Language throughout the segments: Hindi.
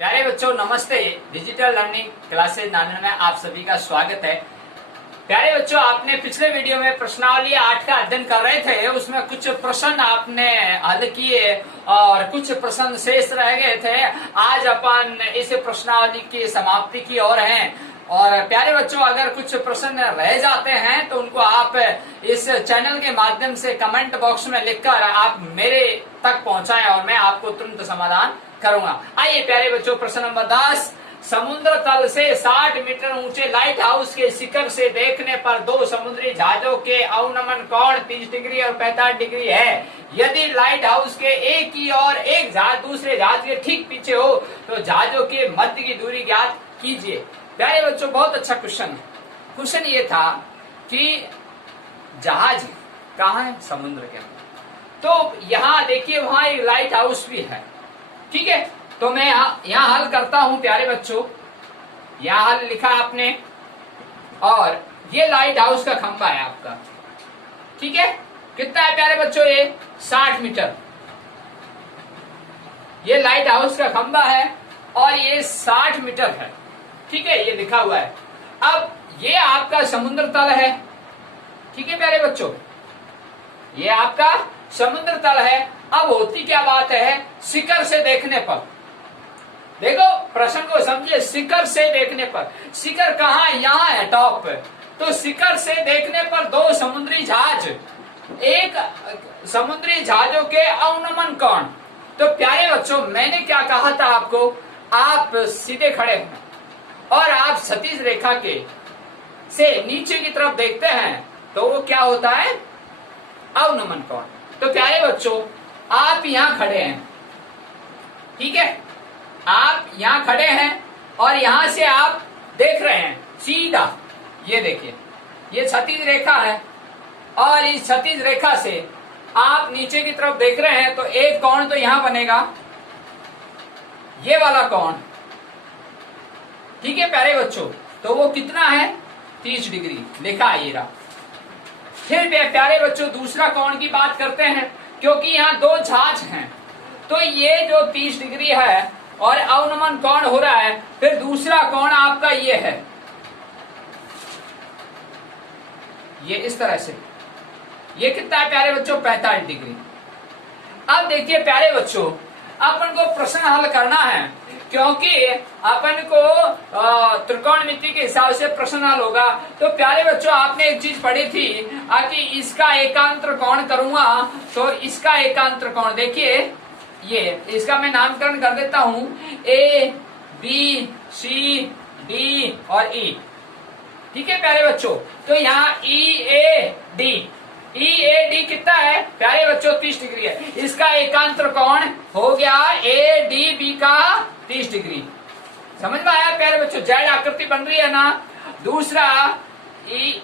प्यारे बच्चों नमस्ते। डिजिटल लर्निंग क्लासेज 99 में आप सभी का स्वागत है। प्यारे बच्चों, आपने पिछले वीडियो में प्रश्नावली 8 का अध्ययन कर रहे थे। उसमें कुछ प्रश्न आपने हल किए और कुछ प्रश्न शेष रह गए थे। आज अपन इस प्रश्नावली की समाप्ति की ओर हैं। और प्यारे बच्चों, अगर कुछ प्रश्न रह जाते हैं तो उनको आप इस चैनल के माध्यम से कमेंट बॉक्स में लिखकर आप मेरे तक पहुंचाएं और मैं आपको तुरंत समाधान करूंगा। आइए प्यारे बच्चों, प्रश्न नंबर 10। समुद्र तल से 60 मीटर ऊंचे लाइट हाउस के शिखर से देखने पर दो समुद्री जहाजों के अवनमन कोण 30 डिग्री और 45 डिग्री है। यदि लाइट हाउस के एक की और एक जहाज दूसरे जहाज के ठीक पीछे हो तो जहाजों के मध्य की दूरी ज्ञात कीजिए। प्यारे बच्चों, बहुत अच्छा क्वेश्चन है। क्वेश्चन ये था कि जहाज कहाँ है? समुद्र के अंदर। तो यहाँ देखिए, वहां एक लाइट हाउस भी है। ठीक है, तो मैं यहाँ हल करता हूं प्यारे बच्चों। यहाँ हल लिखा आपने और ये लाइट हाउस का खंबा है आपका। ठीक है, कितना है प्यारे बच्चों? ये 60 मीटर ये लाइट हाउस का खंबा है और ये 60 मीटर है। ठीक है, ये लिखा हुआ है। अब ये आपका समुद्र तल है। ठीक है प्यारे बच्चों, ये आपका समुद्र तल है। अब होती क्या बात है, शिखर से देखने पर, देखो प्रश्न को समझिए, शिखर से देखने पर, शिखर कहाँ है? यहाँ है, टॉप पे। तो शिखर से देखने पर दो समुद्री जहाज, एक समुद्री जहाजों के अवनमन कोण। तो प्यारे बच्चों, मैंने क्या कहा था आपको, आप सीधे खड़े हैं और आप क्षैतिज रेखा के से नीचे की तरफ देखते हैं तो वो क्या होता है? अवनमन कोण। तो प्यारे बच्चों, आप यहाँ खड़े हैं। ठीक है, आप यहाँ खड़े हैं और यहां से आप देख रहे हैं सीधा। ये देखिए, ये क्षैतिज रेखा है और इस क्षैतिज रेखा से आप नीचे की तरफ देख रहे हैं। तो एक कोण तो यहां बनेगा, ये वाला कोण। ठीक है प्यारे बच्चों, तो वो कितना है? 30 डिग्री लिखा है ये रहा। फिर प्यारे बच्चों, दूसरा कोण की बात करते हैं, क्योंकि यहाँ दो जहाज हैं। तो ये जो 30 डिग्री है और अवनमन कोण हो रहा है, फिर दूसरा कोण आपका ये है, ये इस तरह से। ये कितना है प्यारे बच्चों? 45 डिग्री। अब देखिए प्यारे बच्चों, अपन को प्रश्न हल करना है, क्योंकि अपन को त्रिकोणमिति के हिसाब से प्रश्न हल होगा। तो प्यारे बच्चों, आपने एक चीज पढ़ी थी कि इसका एकांतर कोण करूंगा। तो इसका एकांतर कोण देखिए, ये इसका मैं नामकरण कर देता हूं, ए बी सी डी और ई। ठीक है प्यारे बच्चों, तो यहाँ ई ए डी कितना है प्यारे बच्चों? 30 डिग्री है। इसका एकांतर कोण हो गया ए डी बी का 30 डिग्री। समझ में आया प्यारे बच्चों? जेड आकृति बन रही है ना। दूसरा ई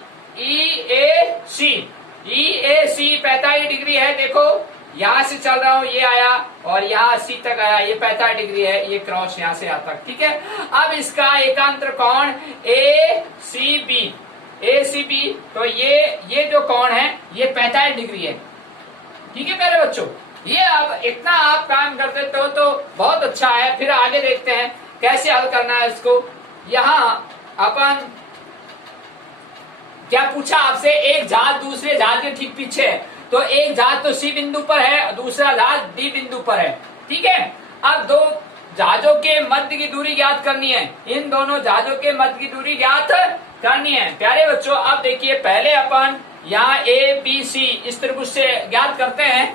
ए सी 45 डिग्री है। देखो यहां से चल रहा हूं, ये आया और यहाँ सी तक आया, ये 45 डिग्री है, ये क्रॉस यहाँ से आता। ठीक है, अब इसका एकांतर कोण ए सी बी, तो ये जो कोण है ये 45 डिग्री है। ठीक है प्यारे बच्चों, ये अब इतना आप काम कर देते हो तो बहुत अच्छा है। फिर आगे देखते हैं कैसे हल करना है इसको। यहाँ अपन क्या पूछा आपसे, एक जहाज दूसरे जहाज के ठीक पीछे है। तो एक जहाज तो सी बिंदु पर है, दूसरा जहाज डी बिंदु पर है। ठीक है, अब दो जहाजों के मध्य की दूरी ज्ञात करनी है। इन दोनों जहाजों के मध्य की दूरी ज्ञात करनी है। प्यारे बच्चों, अब देखिए, पहले अपन यहाँ ए बी सी इस त्रिभुज से ज्ञात करते हैं।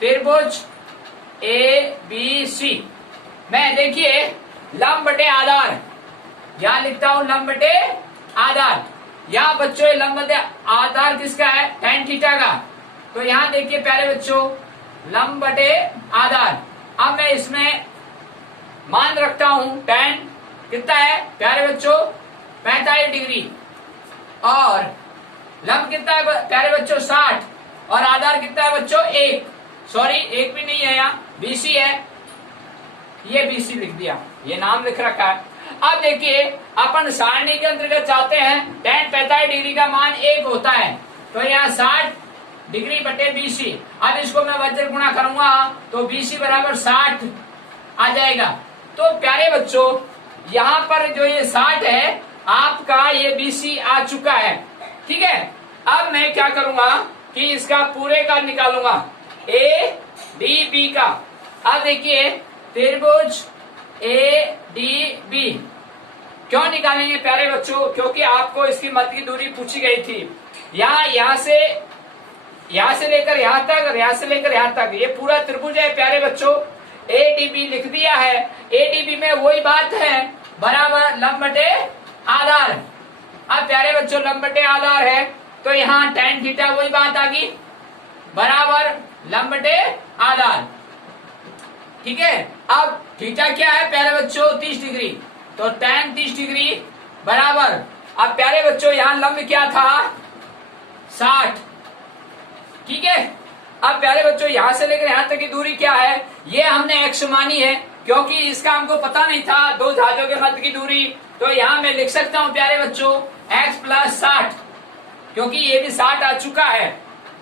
त्रिभुज ए बी सी मैं देखिए लंब बटे आधार, यहाँ लिखता हूं लंब बटे आधार। यहाँ बच्चों लंब बटे आधार किसका है? tan थीटा का। तो यहाँ देखिए प्यारे बच्चों, लंब बटे आधार। अब मैं इसमें मान रखता हूं tan कितना है प्यारे बच्चों? 45 डिग्री। और लंब कितना है प्यारे बच्चों? 60। और आधार कितना है बच्चों? 1। सॉरी, 1 भी नहीं है, यहाँ BC है, ये BC लिख दिया, ये नाम लिख रखा है। अब देखिए, अपन सारणी के अंतर्गत जाते हैं। tan 45 डिग्री का मान 1 होता है, तो यहाँ 60 डिग्री बटे BC। अब इसको मैं वज्र गुणा करूंगा तो BC बराबर 60 आ जाएगा। तो प्यारे बच्चों यहाँ पर जो ये 60 है आपका ये BC आ चुका है, ठीक है। अब मैं क्या करूंगा कि इसका पूरे का निकालूंगा ADB का। अब देखिए त्रिभुज ADB क्यों निकालेंगे प्यारे बच्चों, क्योंकि आपको इसकी मध्य की दूरी पूछी गई थी। यहाँ से लेकर यहाँ तक और यहाँ से लेकर यहाँ तक ये पूरा त्रिभुज है प्यारे बच्चों। ADB लिख दिया है। ADB में वही बात है, बराबर लंब बटे आधार। अब प्यारे बच्चों लंब बटे आधार है तो यहाँ tan थीटा वही बात आ गई, बराबर लंब बटे आधार, ठीक है। अब थीटा क्या है प्यारे बच्चों 30 डिग्री, तो tan 30 डिग्री बराबर, अब प्यारे बच्चों यहाँ लंब क्या था 60, ठीक है। अब प्यारे बच्चों यहाँ से लेकर यहाँ तक की दूरी क्या है, ये हमने x मानी है क्योंकि इसका हमको पता नहीं था दो धातुओं के मध्य की दूरी। तो यहाँ मैं लिख सकता हूँ प्यारे बच्चों x + 60, क्योंकि ये भी 60 आ चुका है।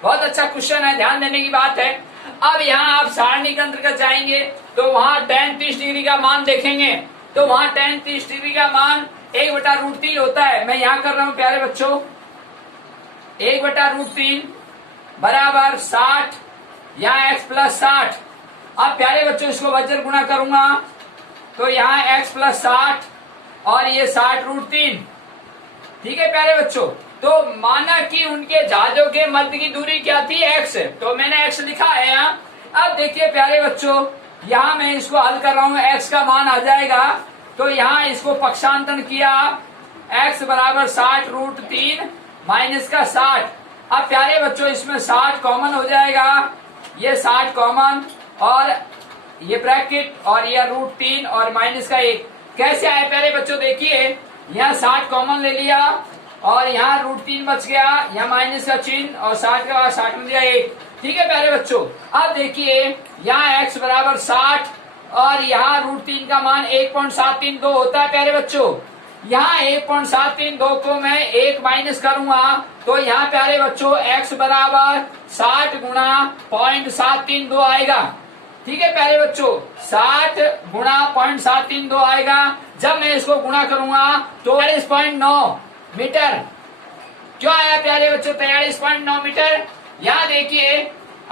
बहुत अच्छा क्वेश्चन है, ध्यान देने की बात है। अब यहाँ आप सारणी के अंतर्गत जाएंगे तो वहां tan 30 डिग्री का मान देखेंगे, तो वहां tan 30 डिग्री का मान 1/√3 होता है। मैं यहाँ कर रहा हूँ प्यारे बच्चों 1/√3 बराबर 60 या x + 60। अब प्यारे बच्चों इसको वज्र गुणा करूंगा तो यहाँ x + 60 और ये 60√3, ठीक है प्यारे बच्चों। तो माना कि उनके जहाजों के मध्य की दूरी क्या थी x, तो मैंने x लिखा है यहाँ। अब देखिए प्यारे बच्चों यहाँ मैं इसको हल कर रहा हूँ, x का मान आ जाएगा तो यहाँ इसको पक्षांतरण किया x बराबर 60√3 माइनस का 60। अब प्यारे बच्चों इसमें 60 कॉमन हो जाएगा, ये 60 कॉमन और ये ब्रैकेट और ये √3 और माइनस का 1 कैसे आए प्यारे बच्चों, देखिए यहाँ 60 कॉमन ले लिया और यहाँ √3 बच गया, यहाँ माइनस का चिन्ह और 60 के बाद 60 में दिया 1, ठीक है प्यारे बच्चों। अब देखिए यहाँ x बराबर 60 और यहाँ √3 का मान 1.732 होता है प्यारे बच्चों। यहाँ 1.732 को मैं 1 माइनस करूंगा तो यहाँ प्यारे बच्चों x बराबर 60 गुणा 0.732 आएगा, ठीक है प्यारे बच्चों 60 गुणा 0.732 आएगा। जब मैं इसको गुणा करूंगा तो 43.9 मीटर। क्यों आया प्यारे बच्चों 43.9 मीटर, यहाँ देखिए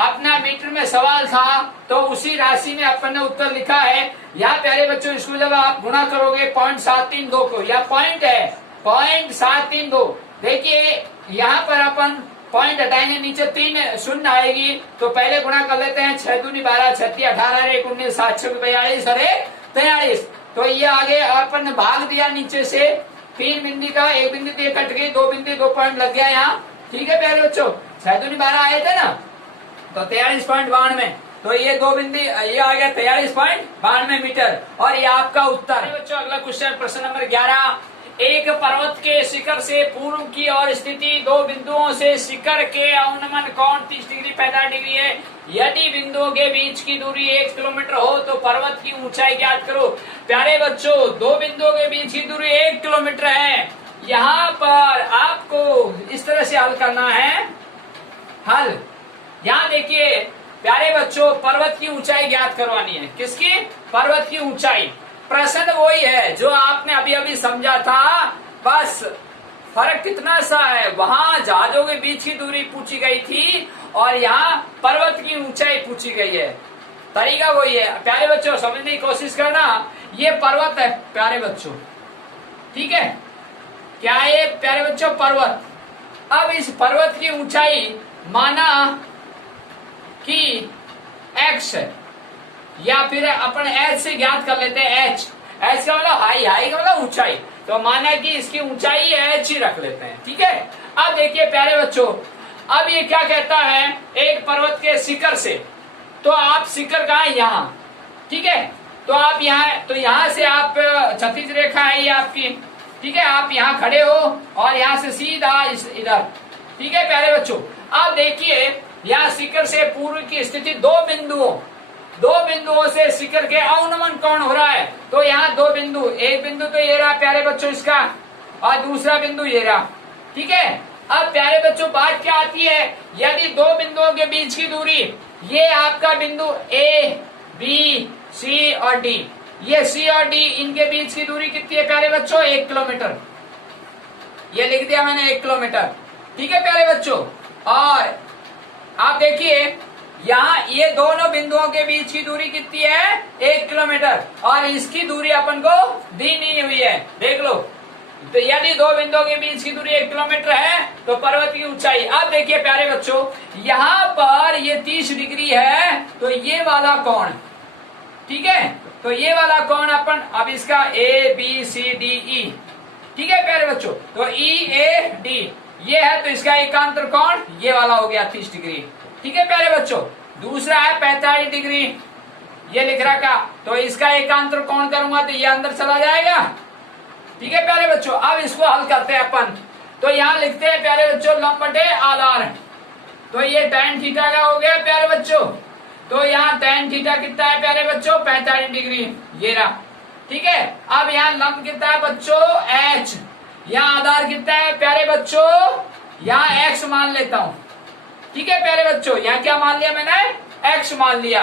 अपना मीटर में सवाल था तो उसी राशि में अपन ने उत्तर लिखा है। यहाँ प्यारे बच्चों इसको जब आप गुणा करोगे 0.732 को, या पॉइंट है 0.732, देखिए यहाँ पर अपन पॉइंट हटाएंगे नीचे 3 शून्य आएगी तो पहले गुणा कर लेते हैं 6 दूनी 12 36 18 1 19 7 6 42 अरे 43, तो ये आगे अपन ने भाग दिया नीचे से 3 बिंदी का, 1 बिंदी तो कट गई, 2 बिंदी 2 पॉइंट लग गया यहाँ, ठीक है प्यारे बच्चों 6 दूनी 12 आए थे ना, तो 43.92, तो ये 2 बिंदी ये आ गया 43.92 मीटर और ये आपका उत्तर है बच्चों। अगला क्वेश्चन प्रश्न नंबर 11, एक पर्वत के शिखर से पूर्व की ओर स्थिति 2 बिंदुओं से शिखर के अवनमन कोण 30 डिग्री 45 डिग्री है। यदि बिंदुओं के बीच की दूरी 1 किलोमीटर हो तो पर्वत की ऊंचाई ज्ञात करो। प्यारे बच्चों 2 बिंदुओं के बीच की दूरी 1 किलोमीटर है। यहाँ पर आपको इस तरह से हल करना है। हल यहाँ देखिए प्यारे बच्चों पर्वत की ऊंचाई ज्ञात करवानी है। किसकी? पर्वत की ऊंचाई। प्रश्न वही है जो आपने अभी अभी समझा था, बस फर्क कितना सा है, वहां जहाजों के बीच की दूरी पूछी गई थी और यहाँ पर्वत की ऊंचाई पूछी गई है। तरीका वही है। प्यारे बच्चों समझने की कोशिश करना, ये पर्वत है प्यारे बच्चों, ठीक है, क्या है ये प्यारे बच्चों? पर्वत। अब इस पर्वत की ऊंचाई माना कि x है, या फिर अपन h से ज्ञात कर लेते हैं। h का मतलब हाई, हाई का मतलब ऊंचाई, तो माना कि इसकी ऊंचाई h ही रख लेते हैं, ठीक है। अब देखिए प्यारे बच्चों, अब ये क्या कहता है, एक पर्वत के शिखर से, तो आप शिखर कहाँ है? यहाँ, ठीक है। तो आप यहाँ, तो यहाँ से आप क्षैतिज रेखा है ये आपकी, ठीक है, आप यहाँ खड़े हो और यहाँ से सीधा इधर, ठीक है प्यारे बच्चों। अब देखिए यहाँ शिखर से पूर्व की स्थिति 2 बिंदुओं से शिखर के अवनमन कोण हो रहा है। तो यहाँ 2 बिंदु, एक बिंदु तो ये रहा प्यारे बच्चों इसका, और दूसरा बिंदु ये रहा, ठीक है। अब प्यारे बच्चों बात क्या आती है, यदि 2 बिंदुओं के बीच की दूरी, ये आपका बिंदु A, B, C और D, ये सी और डी इनके बीच की दूरी कितनी है प्यारे बच्चों? 1 किलोमीटर। ये लिख दिया मैंने 1 किलोमीटर। ठीक है प्यारे बच्चों, और आप देखिए यहाँ ये दोनों बिंदुओं के बीच की दूरी कितनी है? 1 किलोमीटर, और इसकी दूरी अपन को दी नहीं हुई है, देख लो। तो यदि दो बिंदुओं के बीच की दूरी 1 किलोमीटर है तो पर्वत की ऊंचाई, अब देखिए प्यारे बच्चों यहाँ पर ये 30 डिग्री है, तो ये वाला कोण, ठीक है, तो ये वाला कोण अपन अब इसका A B C D E, ठीक है प्यारे बच्चों, तो ई ए डी ये है, तो इसका एकांतर कोण ये वाला हो गया 30 डिग्री। ठीक है प्यारे बच्चों, दूसरा है 45 डिग्री, ये लिख रखा, तो इसका एकांतर कोण करूंगा तो ये अंदर चला जाएगा। ठीक है प्यारे बच्चों, अब इसको हल करते हैं अपन। तो यहाँ लिखते हैं प्यारे बच्चों लंब बटे आधार, तो ये tan थीटा का हो गया प्यारे बच्चों। तो यहाँ tan थीटा कितना है प्यारे बच्चों? 45 डिग्री, ये रहा। ठीक है, अब यहाँ लंब कितना है बच्चों? h। यहाँ आधार कितना है प्यारे बच्चों? यहाँ x मान लेता हूँ। ठीक है प्यारे बच्चों, यहाँ क्या मान लिया मैंने? x मान लिया।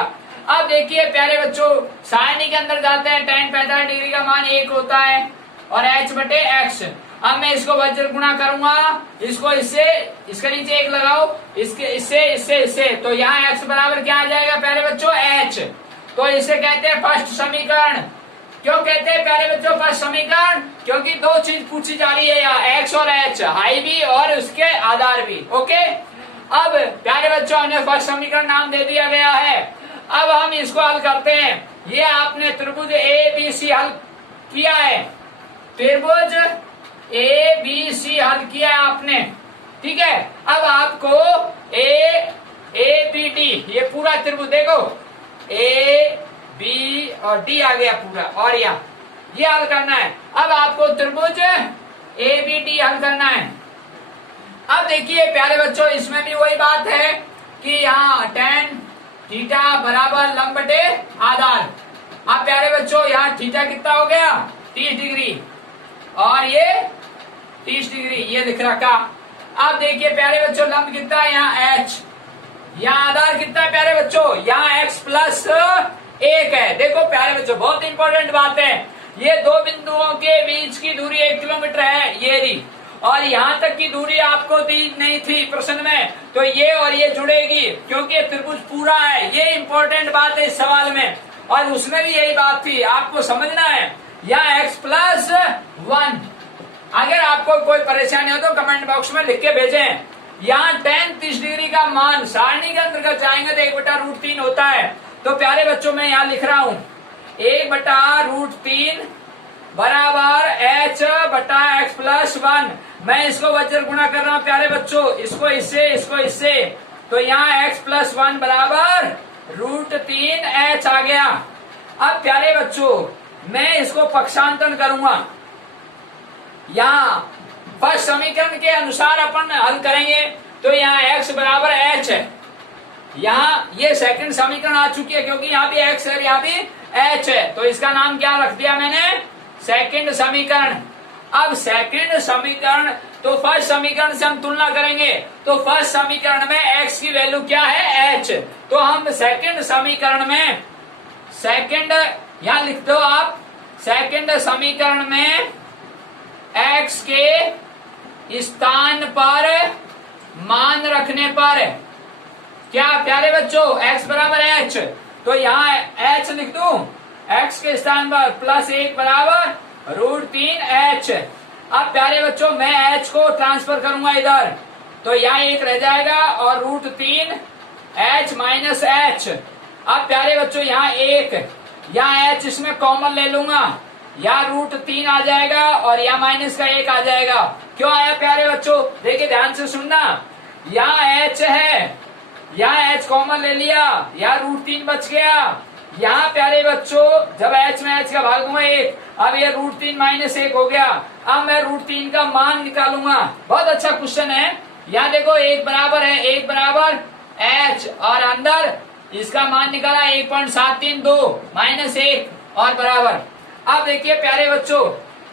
अब देखिए प्यारे बच्चों सारणी के अंदर जाते हैं, tan 45 डिग्री का मान 1 होता है और h बटे x। अब मैं इसको वज्र गुणा करूंगा, इसको इससे, इसके नीचे 1 लगाओ, इसके इससे इससे इससे, तो यहाँ x बराबर क्या आ जाएगा प्यारे बच्चों? h। तो इसे कहते हैं फर्स्ट समीकरण। क्यों कहते हैं प्यारे बच्चों फर्स्ट समीकरण? क्योंकि दो चीज पूछी जा रही है यहाँ, x और h, हाई भी और उसके आधार भी। ओके, अब प्यारे बच्चों हमने फर्स्ट समीकरण नाम दे दिया गया है। अब हम इसको हल करते हैं। ये आपने त्रिभुज ए बी सी हल किया है, त्रिभुज ए बी सी हल किया है आपने। ठीक है, अब आपको ए बी डी ये पूरा त्रिभुज देखो, ए बी और डी आ गया पूरा, और यहाँ ये हल करना है। अब आपको त्रिभुज ए बी डी हल करना है। अब देखिए प्यारे बच्चों इसमें भी वही बात है कि यहाँ tan थीटा बराबर लंब बटे आधार। अब प्यारे बच्चों यहाँ थीटा कितना हो गया? 30 डिग्री, और ये 30 डिग्री, ये लिख रखा। अब देखिए प्यारे बच्चों लंब कितना है? यहाँ h, यहाँ आधार कितना है प्यारे बच्चों? यहाँ x प्लस 1 है। देखो प्यारे बच्चों बहुत इंपॉर्टेंट बात है, ये दो बिंदुओं के बीच की दूरी 1 किलोमीटर है, ये रही, और यहाँ तक की दूरी आपको दी नहीं थी प्रश्न में, तो ये और ये जुड़ेगी क्योंकि त्रिभुज पूरा है। ये इंपॉर्टेंट बात है इस सवाल में, और उसमें भी यही बात थी, आपको समझना है। यहाँ x प्लस 1, अगर आपको कोई परेशानी हो तो कमेंट बॉक्स में लिख के भेजें। यहाँ tan 30 डिग्री का मान सारणी के अंतर्गत जाएंगे तो 1/√3 होता है। तो प्यारे बच्चों मैं यहाँ लिख रहा हूँ 1/√3 बराबर h बटा x प्लस 1। मैं इसको वज्र गुणा कर रहा हूँ प्यारे बच्चों, इसको इससे इसको इससे, तो यहाँ x प्लस 1 बराबर √3h आ गया। अब प्यारे बच्चों मैं इसको पक्षांतरण करूंगा, यहाँ फर्स्ट समीकरण के अनुसार अपन हल करेंगे, तो यहाँ x बराबर h है। यहाँ ये सेकंड समीकरण आ चुकी है क्योंकि यहाँ भी x है, यहाँ भी h है, तो इसका नाम क्या रख दिया मैंने? सेकंड समीकरण। अब सेकंड समीकरण, तो फर्स्ट समीकरण से हम तुलना करेंगे, तो फर्स्ट समीकरण में x की वैल्यू क्या है? h। तो हम सेकंड समीकरण में, सेकंड यहाँ लिख दो आप, सेकंड समीकरण में x के स्थान पर मान रखने पर क्या प्यारे बच्चों? x बराबर h, तो यहाँ h लिख दूं, x के स्थान पर प्लस 1 बराबर √3h। अब प्यारे बच्चों मैं h को ट्रांसफर करूंगा इधर, तो यहाँ 1 रह जाएगा और √3h माइनस h। अब प्यारे बच्चों यहाँ 1, यहाँ h इसमें कॉमन ले लूंगा, यहाँ √3 आ जाएगा और यहाँ माइनस का 1 आ जाएगा। क्यों आया प्यारे बच्चों? देखिए ध्यान से सुनना, यहाँ h है, यहाँ h कॉमन ले लिया, यहाँ √3 बच गया। यहाँ प्यारे बच्चों जब h में h का भागूंगा 1, अब ये √3 माइनस 1 हो गया। अब मैं √3 का मान निकालूंगा। बहुत अच्छा क्वेश्चन है। यहाँ देखो 1 बराबर है, 1 बराबर h, और अंदर इसका मान निकाला 1.732 माइनस 1 और बराबर। अब देखिए प्यारे बच्चों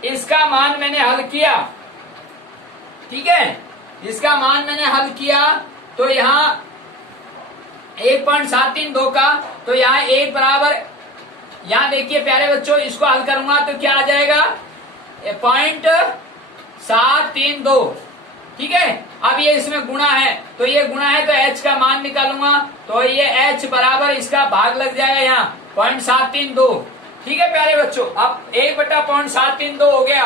इसका मान मैंने हल किया, ठीक है, इसका मान मैंने हल किया, तो यहाँ 1.732 का, तो यहाँ 1 बराबर यहाँ देखिए प्यारे बच्चों, इसको हल करूंगा तो क्या आ जाएगा 0.732। ठीक है, अब ये इसमें गुणा है, तो ये गुणा है तो h का मान निकालूंगा, तो ये h बराबर इसका भाग लग जाएगा यहाँ 0.732। ठीक है प्यारे बच्चों, अब 1/0.732 हो गया।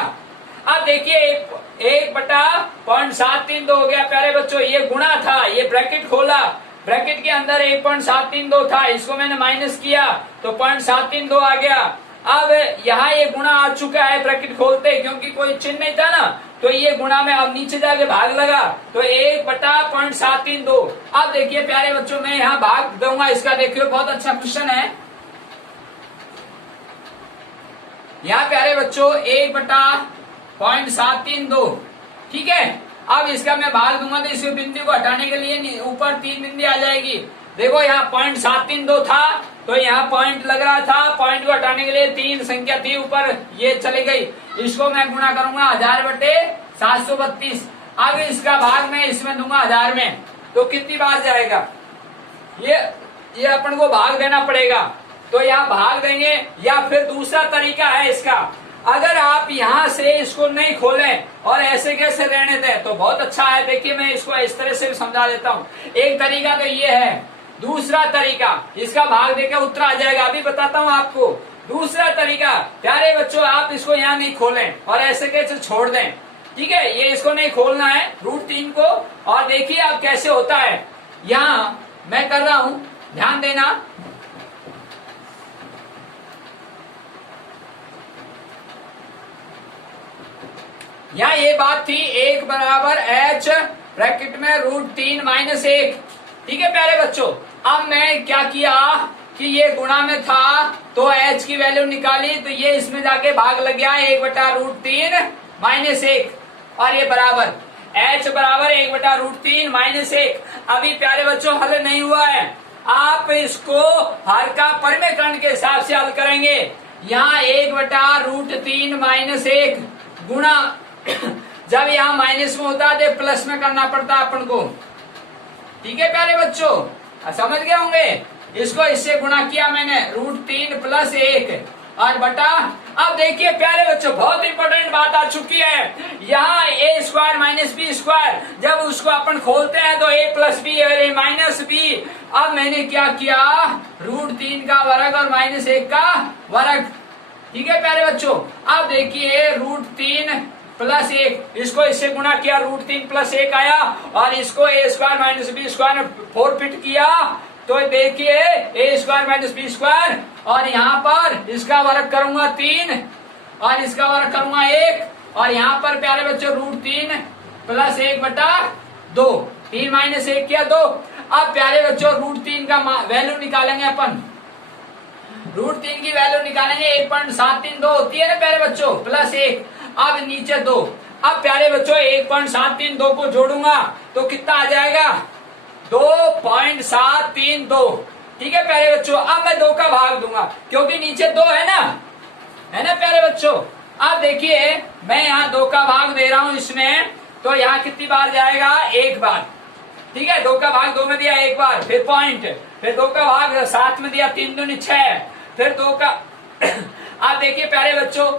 अब देखिए 1/0.732 हो गया प्यारे बच्चों, ये गुणा था, ये ब्रैकेट खोला, ब्रैकेट के अंदर 1.732 था, इसको मैंने माइनस किया तो 0.732 आ गया। अब यहाँ ये गुणा आ चुका है ब्रैकेट खोलते, क्योंकि कोई चिन्ह नहीं था ना, तो ये गुणा में अब नीचे जाके भाग लगा, तो 1/0.732। अब देखिए प्यारे बच्चों, मैं यहाँ भाग दूंगा इसका, देखियो बहुत अच्छा क्वेश्चन है। यहाँ प्यारे बच्चों 1/0.732। ठीक है, अब इसका मैं भाग दूंगा तो इस बिंदु को हटाने के लिए ऊपर 3 बिंदी आ जाएगी। देखो यहाँ 0.732 था, तो यहाँ पॉइंट लग रहा था, पॉइंट को हटाने के लिए 3 संख्या थी ऊपर, ये चली गई, इसको मैं गुणा करूंगा 1000/732। अब इसका भाग मैं इसमें दूंगा 1000 में, तो कितनी बार जाएगा, ये अपन को भाग देना पड़ेगा, तो यहाँ भाग देंगे। या फिर दूसरा तरीका है इसका, अगर आप यहाँ से इसको नहीं खोलें और ऐसे कैसे रहने दें तो बहुत अच्छा है। देखिए मैं इसको इस तरह से भी समझा देता हूँ। एक तरीका तो ये है, दूसरा तरीका इसका भाग देकर उत्तर आ जाएगा, अभी बताता हूँ आपको। दूसरा तरीका प्यारे बच्चों, आप इसको यहाँ नहीं खोलें और ऐसे कैसे छोड़ दें। ठीक है, ये इसको नहीं खोलना है √3 को, और देखिए अब कैसे होता है। यहाँ मैं कर रहा हूँ, ध्यान देना। यहाँ ये बात थी 1 बराबर h ब्रैकेट में √3 - 1। ठीक है प्यारे बच्चों, अब मैं क्या किया कि ये गुणा में था तो h की वैल्यू निकाली, तो ये इसमें जाके भाग लग गया 1/√3 - 1, और ये बराबर h बराबर 1/√3 - 1। अभी प्यारे बच्चों हल नहीं हुआ है, आप इसको हर का परिमेयकरण के हिसाब से हल करेंगे। यहाँ 1/√3 - 1 गुणा, जब यहाँ माइनस में होता है तो प्लस में करना पड़ता है अपन को। ठीक है प्यारे बच्चों, समझ गए होंगे। इसको इससे गुणा किया मैंने √3 + 1 और बटा। अब देखिए प्यारे बच्चों, बहुत इंपॉर्टेंट बात आ चुकी है। यहाँ a² - b², जब उसको अपन खोलते हैं तो a + b और a - b। अब मैंने क्या किया, √3 का वर्ग और -1 का वर्ग। ठीक है प्यारे बच्चों, अब देखिए √3 + 1, इसको इससे गुणा किया, √3 + 1 आया, और इसको a² - b² 4 फिट किया, तो देखिए a² - b², और यहाँ पर इसका वर्ग करूंगा 3 और इसका वर्ग करूंगा 1, और यहाँ पर प्यारे बच्चों √3 + 1/2, 3 - 1 किया 2। अब प्यारे बच्चों √3 का वैल्यू निकालेंगे अपन, √3 की वैल्यू निकालेंगे, 1.732 होती है ना प्यारे बच्चों, +1, अब नीचे 2। अब प्यारे बच्चों 1.732 को जोड़ूंगा तो कितना आ जाएगा, 2.732। ठीक है प्यारे बच्चों, अब मैं 2 का भाग दूंगा क्योंकि नीचे 2 है ना प्यारे बच्चों। अब देखिए मैं यहाँ 2 का भाग दे रहा हूँ इसमें, तो यहाँ कितनी बार जाएगा, 1 बार। ठीक है, 2 का भाग 2 में दिया 1 बार, फिर पॉइंट, फिर 2 का भाग 7 में दिया, 3 दूनी 6, फिर 2 का आप देखिए प्यारे बच्चों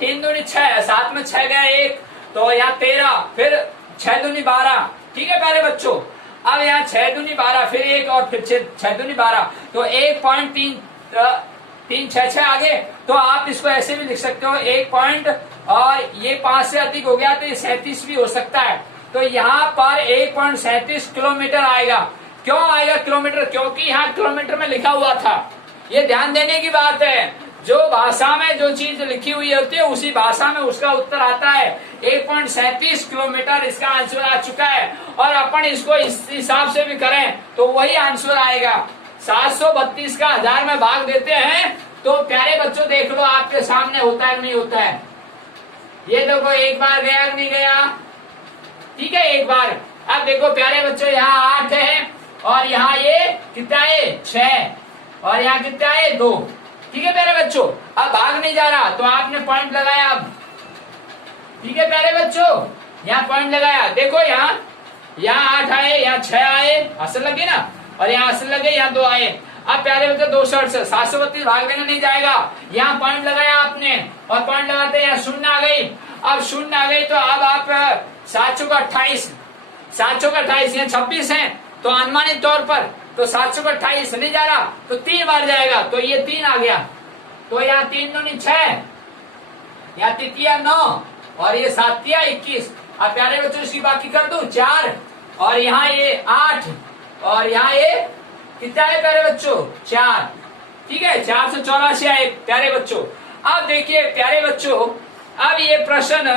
3 दूनी 6, 7 में 6 गया 1, तो यहाँ 13, फिर 6 दूनी 12। ठीक है प्यारे बच्चों, अब यहाँ 6 दूनी 12, फिर 1 और फिर 6 दूनी 12, तो 1.336 आगे। तो आप इसको ऐसे भी लिख सकते हो 1 पॉइंट, और ये 5 से अधिक हो गया तो ये 37 भी हो सकता है। तो यहाँ पर 1.37 किलोमीटर आएगा। क्यों आएगा किलोमीटर, क्योंकि यहाँ किलोमीटर में लिखा हुआ था। ये ध्यान देने की बात है, जो भाषा में जो चीज लिखी हुई होती है उसी भाषा में उसका उत्तर आता है। 1.37 किलोमीटर इसका आंसर आ चुका है, और अपन इसको इस हिसाब से भी करें तो वही आंसर आएगा। 732 का 1000 में भाग देते हैं तो प्यारे बच्चों देख लो आपके सामने होता है नहीं होता है। ये देखो 1 बार गया नहीं गया, ठीक है 1 बार। अब देखो प्यारे बच्चों यहाँ 8 है, और यहाँ ये कितना है 6, और यहाँ कितना है 2। ठीक है प्यारे बच्चों, अब भाग नहीं जा रहा तो आपने पॉइंट लगाया अब। ठीक है प्यारे बच्चों, यहाँ पॉइंट लगाया, देखो यहाँ 8 आए, यहाँ 6 आए, असल लगे ना, और यहाँ असल लगे, यहाँ 2 आए। अब प्यारे बच्चों 268 732 भाग देना नहीं जाएगा, यहाँ पॉइंट लगाया आपने और पॉइंट लगाते यहाँ शून्य आ गई। अब शून्य आ गई तो अब आप 7 चौका 28, 7 चौका 28 यहाँ 26 है तो अनुमानित तौर पर तो 7 चौका 28 नहीं जा रहा तो 3 बार जाएगा तो ये 3 आ गया, तो यहाँ 3 दूनी 6, यहाँ तृतीया 9 और ये 7 21। अब प्यारे बच्चों इसकी बाकी कर दो 4 और यहाँ ये 8 और यहाँ ये कितना है प्यारे बच्चों 4, ठीक है 484 आए प्यारे बच्चों। अब देखिए प्यारे बच्चों अब ये प्रश्न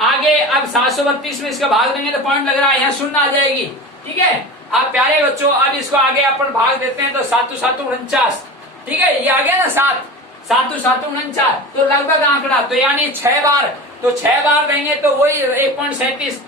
आगे, अब 732 में इसका भाग देंगे तो पॉइंट लग रहा है यहाँ शून्य आ जाएगी, ठीक है। अब प्यारे बच्चों अब इसको आगे अपन भाग देते हैं तो 7 7 49, ठीक है, ये आ गया ना 7 7 7 49 तो लगभग आंकड़ा तो यानी 6 बार, तो 6 बार देंगे तो वही 1.37,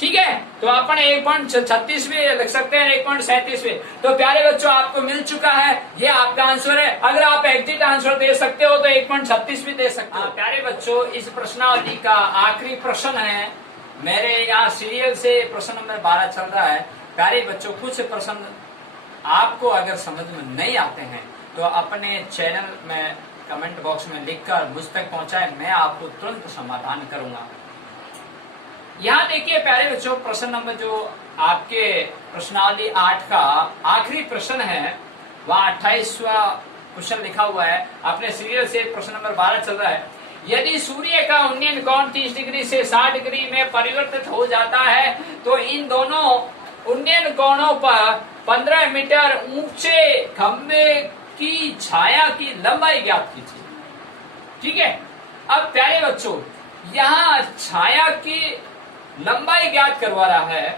ठीक है, तो अपन 1.36 भी लिख सकते हैं 1.37 भी। तो प्यारे बच्चों आपको मिल चुका है, ये आपका आंसर है। अगर आप एग्जैक्ट आंसर दे सकते हो तो 1.36 भी दे सकते हो। प्यारे बच्चों इस प्रश्नावली का आखिरी प्रश्न है, मेरे यहाँ सीरियल से प्रश्न नंबर 12 चल रहा है। प्यारे बच्चों कुछ प्रश्न आपको अगर समझ में नहीं आते हैं तो अपने चैनल में कमेंट बॉक्स में लिखकर मुझ तक पहुंचाए, मैं आपको तुरंत समाधान करूंगा। यहाँ देखिए प्यारे बच्चों प्रश्न नंबर जो आपके प्रश्नावली 8 का आखिरी प्रश्न है वह 28वां क्वेश्चन लिखा हुआ है अपने सीरियल से, प्रश्न नंबर 12 चल रहा है। यदि सूर्य का उन्नयन कोण 30 डिग्री से 60 डिग्री में परिवर्तित हो जाता है तो इन दोनों उन्नयन कोणों पर 15 मीटर ऊंचे खंबे की छाया की लंबाई ज्ञात कीजिए, ठीक है। अब प्यारे बच्चों यहाँ छाया की लंबाई ज्ञात करवा रहा है,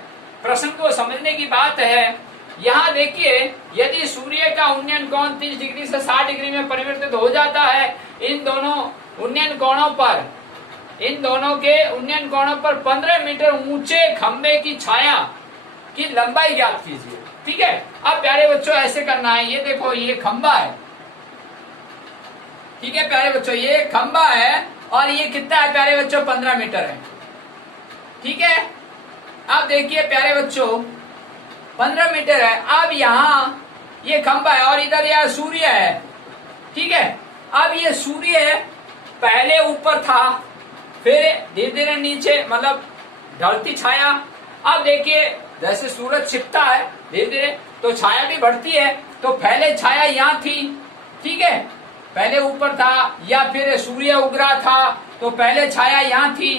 प्रश्न को समझने की बात है। यहाँ देखिए यदि सूर्य का उन्नयन कोण 30 डिग्री से 60 डिग्री में परिवर्तित हो जाता है, इन दोनों उन्नयन कोणों पर, इन दोनों के उन्नयन कोणों पर 15 मीटर ऊंचे खंबे की छाया की लंबाई ज्ञात कीजिए, ठीक है। अब प्यारे बच्चों ऐसे करना है, ये देखो ये खंबा है, ठीक है प्यारे बच्चों ये खंबा है और ये कितना है प्यारे बच्चों 15 मीटर है, ठीक है। अब देखिए प्यारे बच्चों 15 मीटर है। अब यहाँ ये खंबा है और इधर यह सूर्य है, ठीक है। अब ये सूर्य है पहले ऊपर था फिर धीरे धीरे नीचे, मतलब ढलती छाया। अब देखिए जैसे सूरज छिपता है धीरे धीरे तो छाया भी बढ़ती है, तो पहले छाया यहाँ थी, ठीक है, पहले ऊपर था या फिर सूर्य उग रहा था तो पहले छाया यहाँ थी,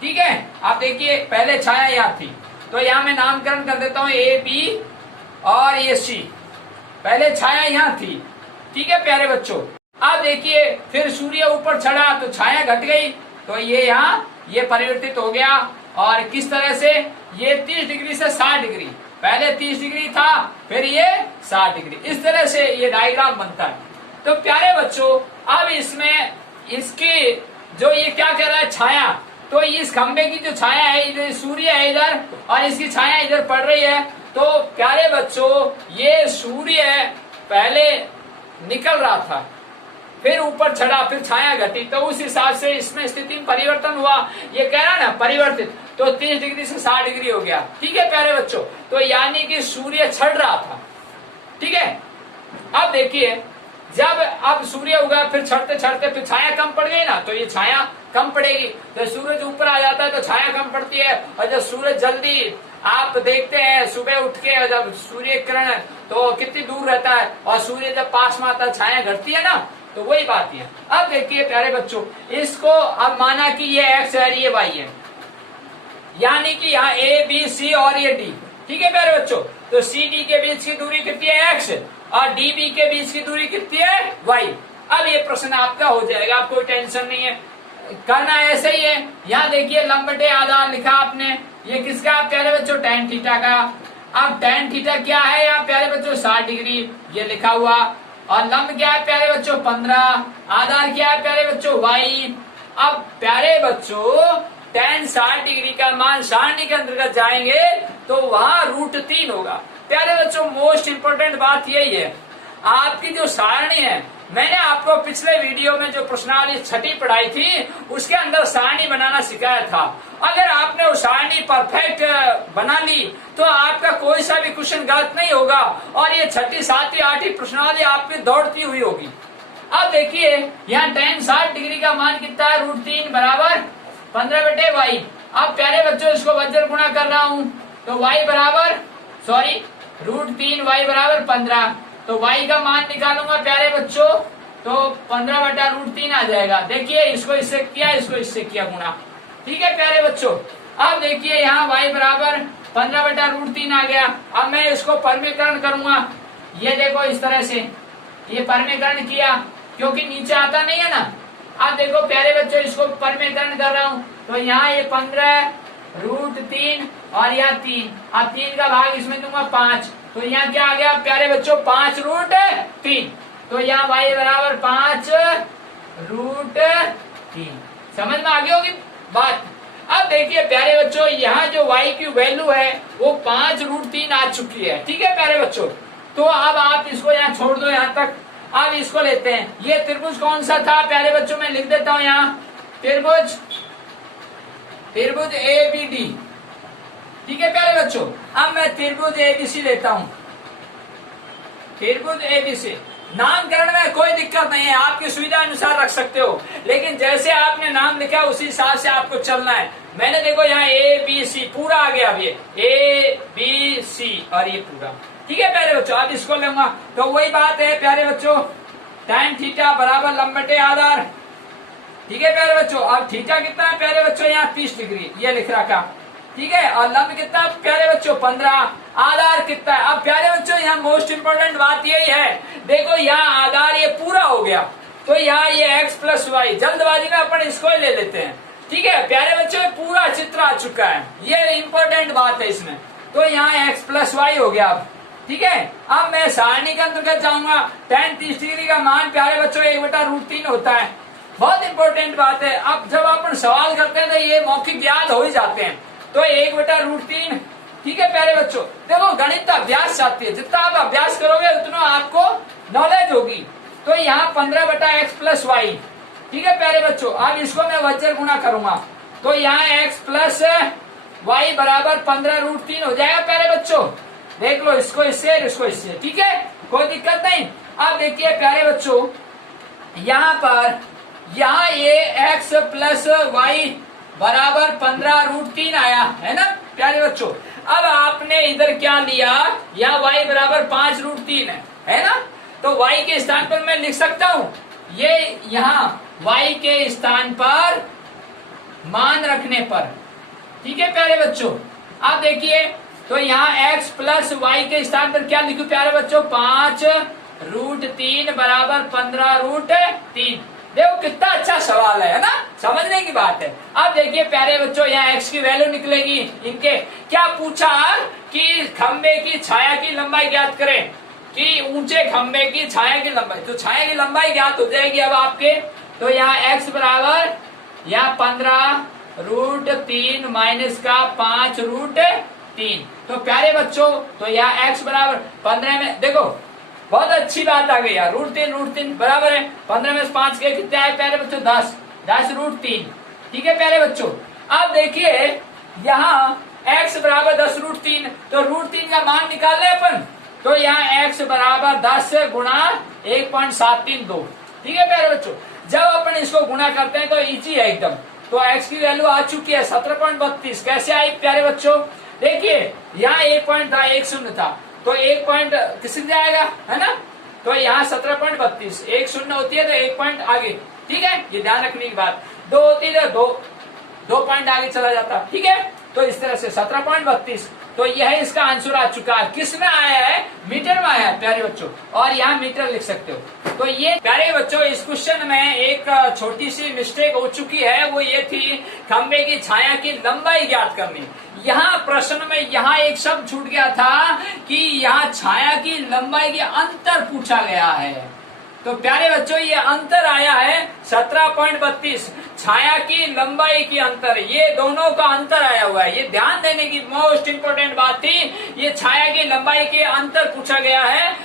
ठीक है। आप देखिए पहले छाया यहाँ थी तो यहाँ मैं नामकरण कर देता हूँ ए बी और ये सी, पहले छाया यहाँ थी, ठीक है प्यारे बच्चों। अब देखिए फिर सूर्य ऊपर चढ़ा तो छाया घट गई तो ये यहाँ ये परिवर्तित हो गया, और किस तरह से ये 30 डिग्री से 60 डिग्री, पहले 30 डिग्री था फिर ये 60 डिग्री, इस तरह से ये डायग्राम बनता है। तो प्यारे बच्चों अब इसमें इसकी जो ये क्या कह रहा है छाया, तो इस खंबे की जो छाया है इधर सूर्य है इधर और इसकी छाया इधर पड़ रही है, तो प्यारे बच्चों ये सूर्य पहले निकल रहा था फिर ऊपर चढ़ा फिर छाया घटी, तो उस हिसाब से इसमें स्थिति में परिवर्तन हुआ। ये कह रहा है ना परिवर्तित, तो 30 डिग्री से 60 डिग्री हो गया, ठीक है प्यारे बच्चों। तो यानी कि सूर्य चढ़ रहा था, ठीक है। अब देखिए जब अब सूर्य उगा फिर चढ़ते चढ़ते फिर छाया कम पड़ गई ना, तो ये छाया कम पड़ेगी, तो सूरज ऊपर आ जाता है तो छाया कम पड़ती है। और जब सूरज जल्दी आप देखते हैं सुबह उठ के जब सूर्य किरण तो कितनी दूर रहता है और सूर्य जब पास में आता है छाया घटती है ना, तो वही बात है। अब देखिए प्यारे बच्चों इसको अब माना कि ये एक्स है ये वाई है, यानी कि यहाँ ए बी सी और ये डी, ठीक है प्यारे बच्चों। तो सी डी के बीच की दूरी कितनी है एक्स और डी बी के बीच की दूरी कितनी है वाई। अब ये प्रश्न आपका हो जाएगा, आप कोई टेंशन नहीं है, करना ऐसे ही है। यहाँ देखिए लंबटे आधार लिखा आपने, ये किसका प्यारे बच्चों tan थीटा का। अब tan थीटा क्या है यहाँ प्यारे बच्चों 60 डिग्री ये लिखा हुआ, और लंब क्या है प्यारे बच्चों 15, आधार क्या है प्यारे बच्चों y। अब प्यारे बच्चों tan 60 डिग्री का मान सारणी के अंतर्गत जाएंगे तो वहां √3 होगा। प्यारे बच्चों मोस्ट इंपोर्टेंट बात यही है, आपकी जो सारणी है मैंने आपको पिछले वीडियो में जो प्रश्नावली छठी पढ़ाई थी उसके अंदर सारणी बनाना सिखाया था। अगर आपने वो सारणी परफेक्ट बना ली तो आपका कोई सा भी क्वेश्चन गलत नहीं होगा और ये छठी, सातवीं, आठवीं प्रश्नावली आपकी दौड़ती हुई होगी। अब देखिए यहाँ tan 60 डिग्री का मान कितना है, √3 बराबर 15/y। अब प्यारे बच्चों इसको वज्र गुणा कर रहा हूँ तो y बराबर √3y बराबर 15। तो y का मान निकालूंगा प्यारे बच्चों तो 15/√3 आ जाएगा। देखिए इसको इससे किया, इसको इससे किया गुणा, ठीक है प्यारे बच्चों। अब देखिए यहाँ y बराबर 15/√3 आ गया। अब मैं इसको परमीकरण करूंगा, ये देखो इस तरह से ये परमीकरण किया क्योंकि नीचे आता नहीं है ना। अब देखो प्यारे बच्चों इसको परमीकरण कर रहा हूँ तो यहाँ ये 15√3 और यहाँ 3, अब 3 का भाग इसमें दूंगा 5 तो यहाँ क्या आ गया प्यारे बच्चों 5√3। तो यहाँ y बराबर 5√3। समझ में आ गई होगी बात। अब देखिए प्यारे बच्चों यहाँ जो y की वैल्यू है वो 5√3 आ चुकी है, ठीक है प्यारे बच्चों। तो अब आप इसको यहाँ छोड़ दो यहाँ तक। अब इसको लेते हैं, ये त्रिभुज कौन सा था प्यारे बच्चों, मैं लिख देता हूँ यहाँ त्रिभुज ABD, ठीक है प्यारे बच्चों। अब मैं त्रिभुज ABC लेता हूँ, त्रिभुज ABC। नामकरण में कोई दिक्कत नहीं है, आपकी सुविधा अनुसार रख सकते हो, लेकिन जैसे आपने नाम लिखा उसी हिसाब से आपको चलना है। मैंने देखो यहाँ ABC पूरा आ गया, अब ये ABC और ये पूरा, ठीक है प्यारे बच्चों। अब इसको लूंगा तो वही बात है प्यारे बच्चों, tan थीटा बराबर लंब आधार, ठीक है प्यारे बच्चों। अब थीटा कितना है प्यारे बच्चों, यहाँ 30 डिग्री ये लिख रखा, ठीक है। और लंब कितना प्यारे बच्चों 15, आधार कितना है। अब प्यारे बच्चों यहाँ मोस्ट इंपोर्टेंट बात यही है, देखो यहाँ आधार ये पूरा हो गया तो यहाँ ये x+y, जल्दबाजी में अपन इसको ही ले लेते हैं, ठीक है प्यारे बच्चों। पूरा चित्र आ चुका है, ये इंपॉर्टेंट बात है इसमें। तो यहाँ x+y हो गया अब, ठीक है। अब मैं सारणी के अंतर्गत जाऊंगा, tan 30 डिग्री का मान प्यारे बच्चों 1/√3 होता है, बहुत इंपॉर्टेंट बात है। अब जब अपन सवाल करते हैं तो ये मौखिक याद हो ही जाते हैं, तो 1/√3, ठीक है प्यारे बच्चों। देखो गणित अभ्यास चाहती है, जितना आप अभ्यास करोगे उतना आपको नॉलेज होगी। तो यहाँ 15/x+y, ठीक है प्यारे बच्चों। अब इसको मैं वज्र गुणा करूंगा तो यहाँ x+y बराबर 15√3 हो जाएगा प्यारे बच्चों। देख लो इसको इससे, इसको इससे, ठीक है कोई दिक्कत नहीं। अब देखिए प्यारे बच्चों यहाँ पर यहाँ ये x+y बराबर 15√3 आया है ना प्यारे बच्चों। अब आपने इधर क्या लिया, यहाँ y बराबर 5√3 है ना, तो y के स्थान पर मैं लिख सकता हूँ ये यहाँ y के स्थान पर मान रखने पर, ठीक है प्यारे बच्चों। अब देखिए तो यहाँ x+y के स्थान पर क्या लिखूं प्यारे बच्चों, 5√3 बराबर 15√3। देखो कितना अच्छा सवाल है ना, समझने की बात है। अब देखिए प्यारे बच्चों यहाँ x की वैल्यू निकलेगी, इनके क्या पूछा कि खंबे की छाया की लंबाई ज्ञात करें, कि ऊंचे खंबे की छाया की लंबाई, तो छाया की लंबाई ज्ञात हो जाएगी अब आपके। तो यहाँ x बराबर यहाँ 15√3 माइनस का 5√3। तो प्यारे बच्चों तो यहाँ x बराबर 15 में देखो बहुत अच्छी बात आ गई यार, √3 बराबर है 15 में 5 के कितने आए प्यारे बच्चों 10√3, ठीक है प्यारे बच्चों। अब देखिए यहाँ x बराबर 10√3, तो √3 का मान निकाल ले अपन, तो यहाँ x बराबर 10 गुणा 1.732, ठीक है प्यारे बच्चों। जब अपन इसको गुणा करते हैं तो इजी है एकदम। तो x की वैल्यू आ चुकी है 17.32। कैसे आई प्यारे बच्चों, देखिए यहाँ 1 पॉइंट था, 1 शून्य था, तो 1 पॉइंट किससे जाएगा है ना, तो यहाँ 17.32, 1 शून्य होती है तो 1 पॉइंट आगे, ठीक है ये ध्यान रखने की बात। 2 होती है तो 2 पॉइंट आगे चला जाता, ठीक है। तो इस तरह से 17.32, तो यह इसका आंसर आ चुका है। किस में आया है, मीटर में आया है प्यारे बच्चों, और यहाँ मीटर लिख सकते हो। तो ये प्यारे बच्चों इस क्वेश्चन में एक छोटी सी मिस्टेक हो चुकी है, वो ये थी खंबे की छाया की लंबाई ज्ञात करनी। यहाँ प्रश्न में यहाँ एक शब्द छूट गया था कि यहाँ छाया की लंबाई के अंतर पूछा गया है। तो प्यारे बच्चों ये अंतर आया है 17.32, छाया की लंबाई की अंतर, ये दोनों का अंतर आया हुआ है। ये ध्यान देने की मोस्ट इंपोर्टेंट बात थी, ये छाया की लंबाई के अंतर पूछा गया है।